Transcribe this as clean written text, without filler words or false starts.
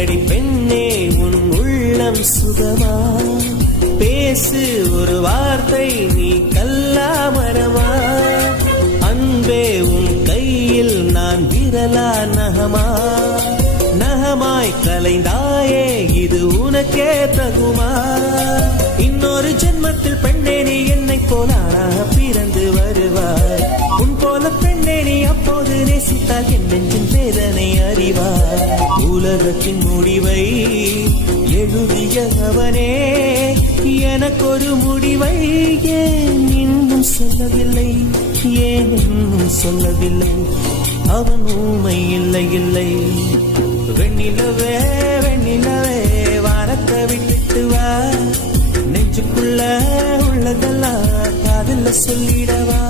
அடி பெண்ணே உன் உள்ளம் சுகமா? பேசு ஒரு வார்த்தை நீ கல்லாமரமா? அன்பே உன் கையில் நான் விரலா நகமா? நகமாய் கலைந்தாயே இது உனக்கே தகுமா? இன்னொரு ஜென்மத்தில் பெண்ணே நீ என்னை போல பிறந்து வருவாய். உன் போல பெண்ணே நீ அப்போது நேசித்தால் என் நெஞ்சின் வேதனை அறிவாய். உலகத்தின் முடிவை எழுதிய அவனே எனக்கொரு முடிவை ஏன் இன்னும் சொல்லவில்லை? ஏன் இன்னும் சொல்லவில்லை? அவன் ஊமை இல்லை இல்லை. வெண்ணிலவே வெண்ணிலவே வானத்தை விட்டுட்டு வா, நெஞ்சுக்குள்ள உள்ளதெல்லாம் காதல்ல சொல்லிடவா?